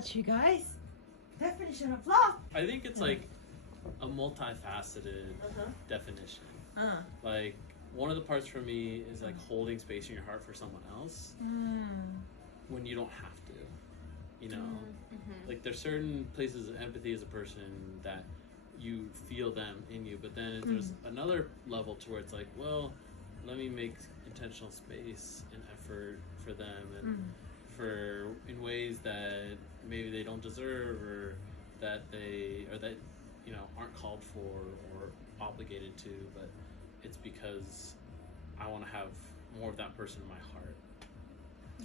But you guys, definition of love. I think it's like a multifaceted definition. Like, one of the parts for me is like holding space in your heart for someone else when you don't have to. You know, like there's certain places of empathy as a person that you feel them in you, but then there's another level to where it's like, well, let me make intentional space and effort for them and for in ways that maybe they don't deserve or that you know aren't called for or obligated to, but it's because I want to have more of that person in my heart.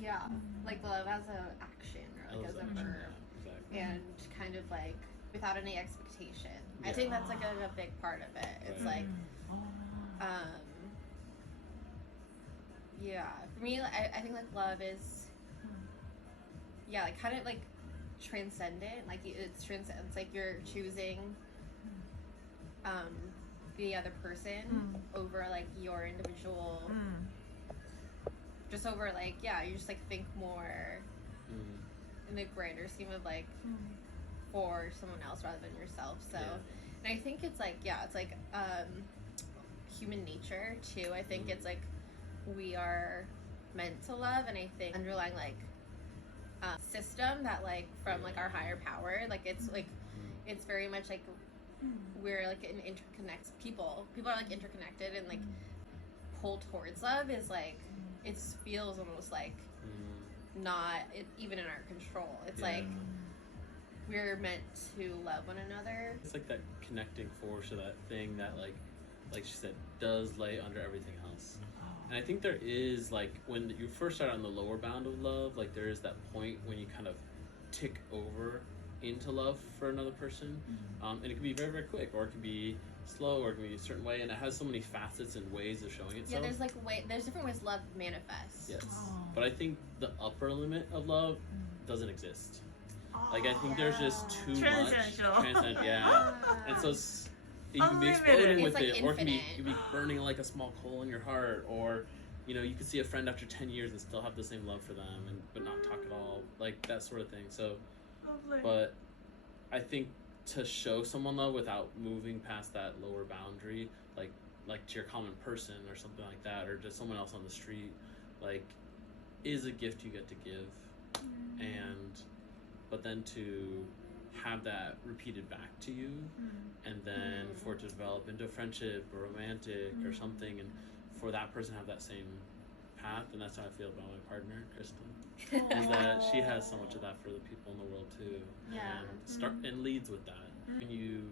Yeah, like love as a action or like as a verb, yeah, exactly. and kind of like without any expectation. I think that's like a big part of it. It's like, yeah, for me, I think like love is, yeah, like kind of like transcendent. Like it's like you're choosing, the other person over like your individual. Just over like you just like think more in the grander scheme of like for someone else rather than yourself. So and I think it's like it's like human nature too. I think it's like we are meant to love, and I think underlying like system that like from like our higher power, like it's like it's very much like we're like an interconnected people are like interconnected, and like pull towards love is like it feels almost like not even in our control. It's like we're meant to love one another. It's like that connecting force or that thing that like she said does lay under everything else. And I think there is like when you first start on the lower bound of love, like there is that point when you kind of tick over into love for another person, and it can be very, very quick, or it can be slow, or it can be a certain way, and it has so many facets and ways of showing itself. Yeah, there's different ways love manifests. Yes, but I think the upper limit of love doesn't exist. Like I think there's just too much transcendent, and so you can be exploding with like it, or it can infinite. be burning like a small coal in your heart, or you know you could see a friend after 10 years and still have the same love for them, but not talk at all, like that sort of thing. So. But I think to show someone love without moving past that lower boundary, like to your common person or something like that, or just someone else on the street, like, is a gift you get to give. But then to have that repeated back to you, and then for it to develop into a friendship or romantic or something, and for that person to have that same path, and that's how I feel about my partner, Kristen. Is that she has so much of that for the people in the world too, and leads with that. When you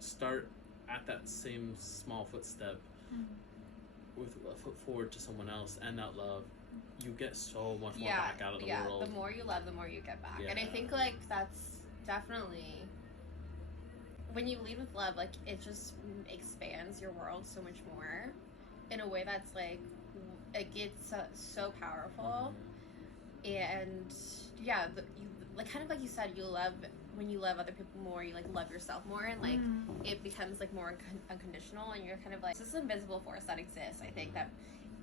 start at that same small footstep with a foot forward to someone else and that love, you get so much more back out of the world. The more you love, the more you get back. And I think like that's definitely when you lead with love, like it just expands your world so much more in a way that's like it gets so powerful. And you like kind of like you said, you love when you love other people more, you like love yourself more, and like it becomes like more unconditional, and you're kind of like this invisible force that exists. I think that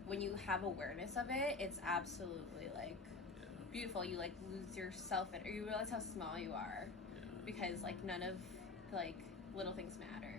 when you have awareness of it, it's absolutely like beautiful. You like lose yourself in, or you realize how small you are because like none of like little things matter.